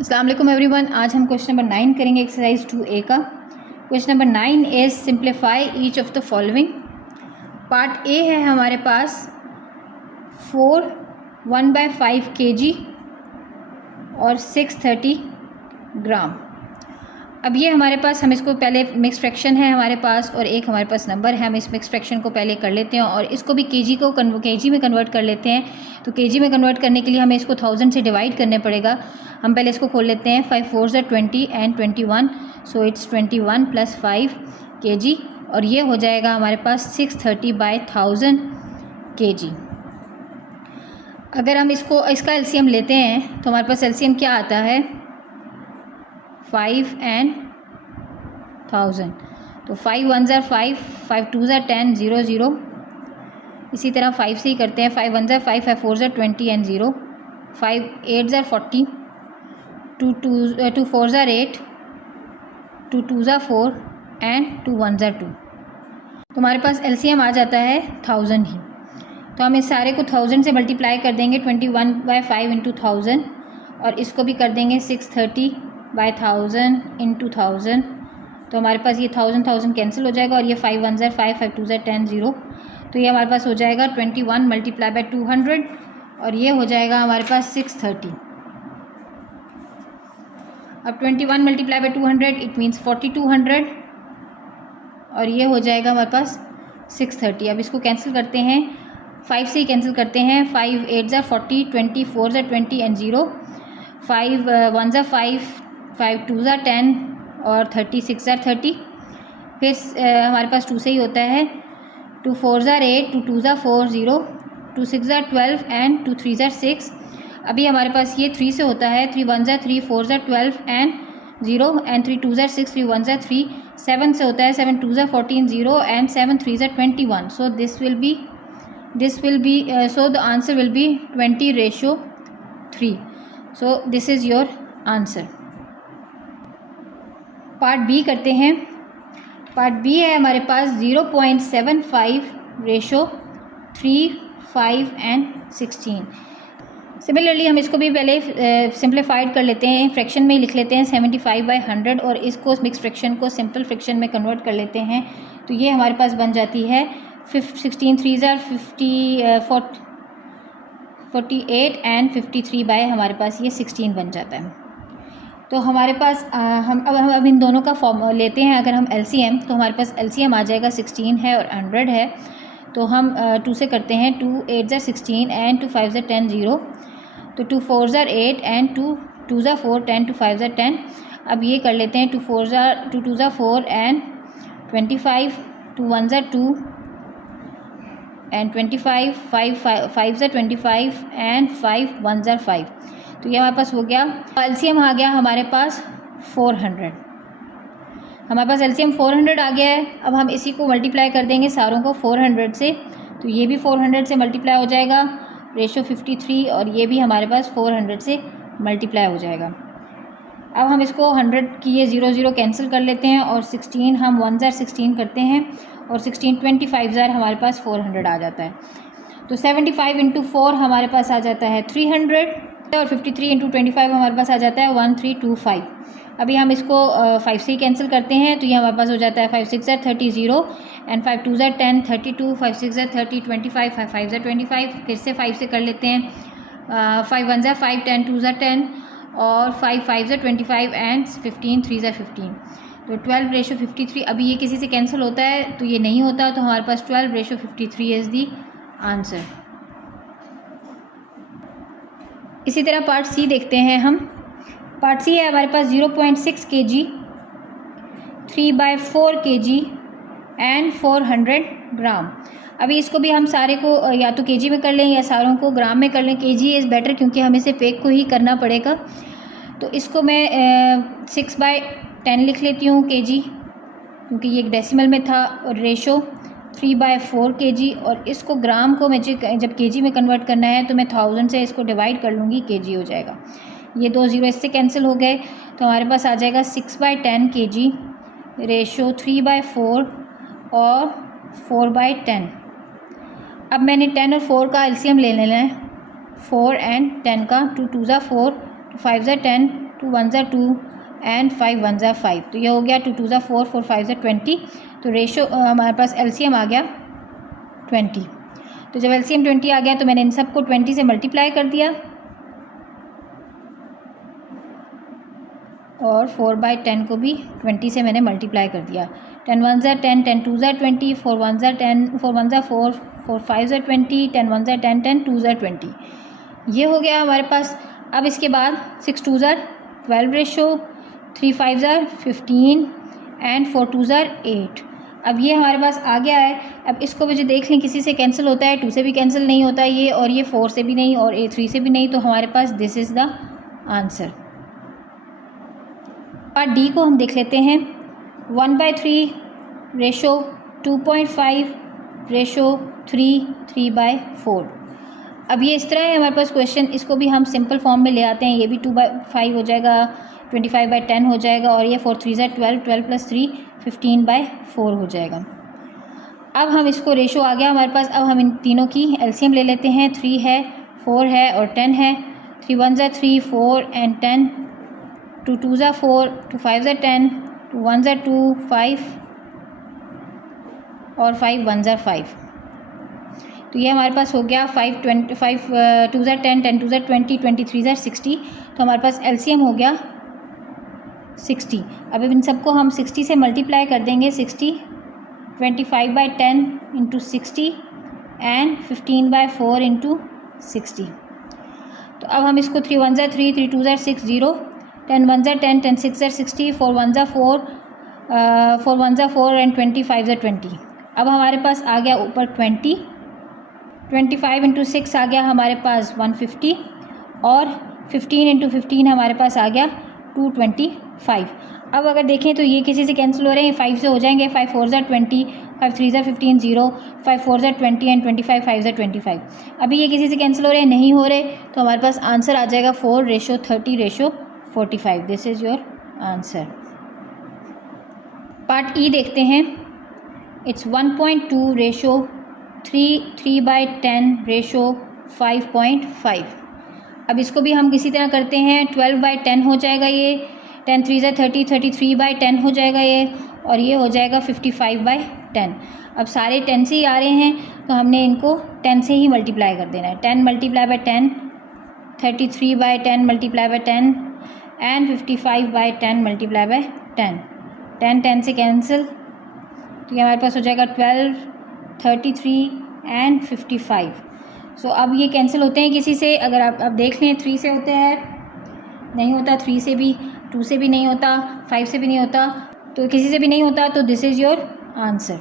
अस्सलाम वालेकुम एवरीवन। आज हम क्वेश्चन नंबर 9 करेंगे एक्सरसाइज 2A का। Question number 9 is simplify each of the following. Part A है हमारे पास 4 1/5 kg और 630 ग्राम। अब ये हमारे पास, हम इसको पहले मिक्स फ्रैक्शन है हमारे पास और एक हमारे पास नंबर है। हम इस मिक्स फ्रैक्शन को पहले कर लेते हैं और इसको भी केजी में कन्वर्ट कर लेते हैं। तो केजी में कन्वर्ट करने के लिए हमें इसको 1000 से डिवाइड करने पड़ेगा। हम पहले इसको खोल लेते हैं। 5 4s are 20 and 21, so it's 21 + 5 kg और ये हो जाएगा हमारे पास 630/1000 kg। अगर हम इसका एलसीएम लेते हैं तो हमारे पास एलसीएम क्या आता है, 5 and 1000। तो 5 1s are 5, 5 2s are 10, 0 0। इसी तरह 5 से ही करते हैं। 5 1s are 5, 5 4s are 20 and 0, 5 8s are 40, 2 4s are 8, 2 2s are 4 and 2 1s are 2। तो हमारे पास एलसीएम आ जाता है 1000 ही। तो हम इस सारे को 1000 से मल्टीप्लाई कर देंगे, 21/5 × 1000, और इसको भी कर देंगे 630/1000 × 1000। तो हमारे पास ये 1000 कैंसिल हो जाएगा और ये 5 1s are 5, 5 2s are 10, 0। तो ये हमारे पास हो जाएगा 21 × 200 और ये हो जाएगा हमारे पास 630। अब 21 × 200 इट मीन्स 4200 और ये हो जाएगा हमारे पास 630। अब इसको कैंसिल करते हैं, 5 से ही कैंसिल करते हैं। 5 8s are 40, 20 4s are 20 and 0, 5 1s are 5, 5 2s are 10 और 30 6s are 30। फिर हमारे पास 2 से ही होता है। 2 4s are 8, 2 2s are 4, 0, 2 6s are 12 and 2 3s are 6। अभी हमारे पास ये 3 से होता है। 3 1s are 3, 4s are 12 and 0 and 3 2s are 6, 3 1s are 3। 7 से होता है। 7 2s are 14, 0 and 7 3s are 21। So this will be so the answer will be 20:3। So this is your answer। Part B करते हैं। Part B है हमारे पास 0.75:3, 5 and 16। Similarly हम इसको भी पहले सिंप्लीफाइड कर लेते हैं, फ्रैक्शन में लिख लेते हैं 75/100 और इसको मिक्स फ्रैक्शन को सिंपल फ्रैक्शन में कन्वर्ट कर लेते हैं। तो ये हमारे पास बन जाती है 16 3s are 48 and 53 बाय हमारे पास ये 16 बन जाता है। तो हमारे पास हम इन दोनों का फॉर्म लेते हैं। अगर हम एलसीएम, तो हमारे पास एलसीएम आ जाएगा 16 है और 100 है। तो हम 2 से करते हैं। 2 8s are 16 and 2 5s are 10, 0। तो 2 4s are 8 and 2 2s are 4, 10 2 5s are 10। अब ये कर लेते हैं। 2 2s are 4 and 25, 2 1s are 2 and 25, 5s are 25 and 5 1s are 5। तो ये हमारे पास हो गया। एलसीएम आ गया हमारे पास 400। हमारे पास एलसीएम 400 आ गया है। अब हम इसी को मल्टीप्लाई कर देंगे सारों को 400 से। तो ये भी 400 से मल्टीप्लाई हो जाएगा, रेशो 53, और ये भी हमारे पास 400 से मल्टीप्लाई हो जाएगा। अब हम इसको 100 की ये 0 0 कैंसिल कर लेते हैं और 16 हम 1s are 16 करते हैं और 16 25s are हमारे पास 400 आ जाता है। तो 75 × 4 हमारे पास आ जाता है 300 और 53 × 25 हमारे पास आ जाता है 1325। अभी हम इसको 5 से ही कैंसिल करते हैं। तो ये हमारे पास हो जाता है 5 6 are 30, 0 and 5 2s are 10, 32, 5 6 are 30, 25, 5 5s are 25। फिर से 5 से कर लेते हैं। 5 1s are 5, 10 2s are 10 और 5 5s are 25 and 15 3s are 15। तो 12:53। अभी ये किसी से कैंसिल होता है तो ये नहीं होता। तो हमारे पास 12:53 इज़ दी आंसर। इसी तरह पार्ट सी देखते हैं हम। पार्ट सी है हमारे पास 0.6 kg, 3/4 kg एंड 400 ग्राम। अभी इसको भी हम सारे को या तो केजी में कर लें या सारों को ग्राम में कर लें। केजी इज़ बेटर क्योंकि हमें सिर्फ एक को ही करना पड़ेगा। तो इसको मैं 6/10 लिख लेती हूँ केजी, क्योंकि ये एक डेसिमल में था, और रेशो 3/4 kg। और इसको ग्राम को मुझे जब केजी में कन्वर्ट करना है तो मैं 1000 से इसको डिवाइड कर लूँगी, केजी हो जाएगा। ये 2 0 इससे कैंसिल हो गए। तो हमारे पास आ जाएगा 6/10 kg, रेशो 3/4 और 4/10। अब मैंने 10 और 4 का एलसीएम ले लेना है। 4 and 10 का, 2 2s are 4, 2 5s are 10, 2 1 ज़ा 2 एंड 5 1 ज़ा 5। तो ये हो गया 2 2 ज़ा 4 4 5 ज़ा 20। तो रेशो हमारे पास एलसीएम आ गया 20। तो जब एलसीएम 20 आ गया तो मैंने इन सबको 20 से मल्टीप्लाई कर दिया और 4/10 को भी 20 से मैंने मल्टीप्लाई कर दिया। 10 1 ज़ा 10, 10 2 ज़ा 20, 4 1 ज़ा 10, 4 1 ज़ा 4, 4 5 ज़ा 20, 10 1 ज़ा 10, 10 2 ज़ा 20। ये हो गया हमारे पास। अब इसके बाद 6 2 ज़ा 12 रेशो, 3 5 ज़ा 15 एंड 4 2 ज़ा 8। अब ये हमारे पास आ गया है। अब इसको मुझे देख लें, किसी से कैंसिल होता है, 2 से भी कैंसिल नहीं होता ये, और ये 4 से भी नहीं, और 3 से भी नहीं। तो हमारे पास this is the answer. Part D को हम देख लेते हैं। 1/3 रेशो, 2.5 रेशो 3, 3/4। अब ये इस तरह है हमारे पास क्वेश्चन। इसको भी हम सिंपल फॉर्म में ले आते हैं। ये भी 2/5 हो जाएगा, 25/10 हो जाएगा, और ये 4 3 ज़ा 12, 12 + 3 15/4 हो जाएगा। अब हम इसको रेशो आ गया हमारे पास। अब हम इन तीनों की एलसीएम ले लेते हैं। 3 है, 4 है और 10 है। 3 1 ज़ा 3, 4 एंड 10, 2 2 ज़ा 4, 2 5 ज़ा 10, 2 1 ज़ा 2, 5 और 5 1 ज़ा 5। तो ये हमारे पास हो गया 5 2 ज़ा 10, 10 2 ज़ा 20, 23 ज़ा 60। तो हमारे पास एलसीएम हो गया 60। अब इन सबको हम 60 से मल्टीप्लाई कर देंगे। 60 25/10 इंटू 60 एंड 15/4 इंटू 60। तो अब हम इसको 3 1 ज़ा 3, 3 2 ज़ा 6 0, 10 1 ज़ा 10, 10 6 ज़ा 60, 4 1 ज़ा 4, 4 1 ज़ा 4 एंड 25 ज़ा 20। अब हमारे पास आ गया ऊपर 20, 25 इंटू 6 आ गया हमारे पास 150, और 15 इंटू 15 हमारे पास आ गया 225। अब अगर देखें तो ये किसी से कैंसिल हो रहे हैं, 5 से हो जाएंगे। 5 4 ज़ा 20, 5 3 ज़ा 15 0, 5 4 ज़ा 20 एंड 25 5 ज़ा 25। अभी ये किसी से कैंसिल हो रहे हैं, नहीं हो रहे। तो हमारे पास आंसर आ जाएगा 4 ratio 30 ratio 45। This is your answer. Part E देखते हैं। It's 1.2 ratio 3, 3/10 ratio 5.5। अब इसको भी हम किसी तरह करते हैं। 12/10 हो जाएगा ये, 10 3 ज़ा 30, 33/10 हो जाएगा ये, और ये हो जाएगा 55/10। अब सारे 10 से ही आ रहे हैं, तो हमने इनको 10 से ही मल्टीप्लाई कर देना है। 10 × 10, 33/10 × 10 एंड 55/10 × 10। 10 10 से कैंसिल, तो ये हमारे पास हो जाएगा 12, 33 एंड 55। सो अब ये कैंसिल होते हैं किसी से। अगर आप देख लें, 3 से होते हैं, नहीं होता, 3 से भी, 2 से भी नहीं होता, 5 से भी नहीं होता, तो किसी से भी नहीं होता। तो दिस इज़ योर आंसर।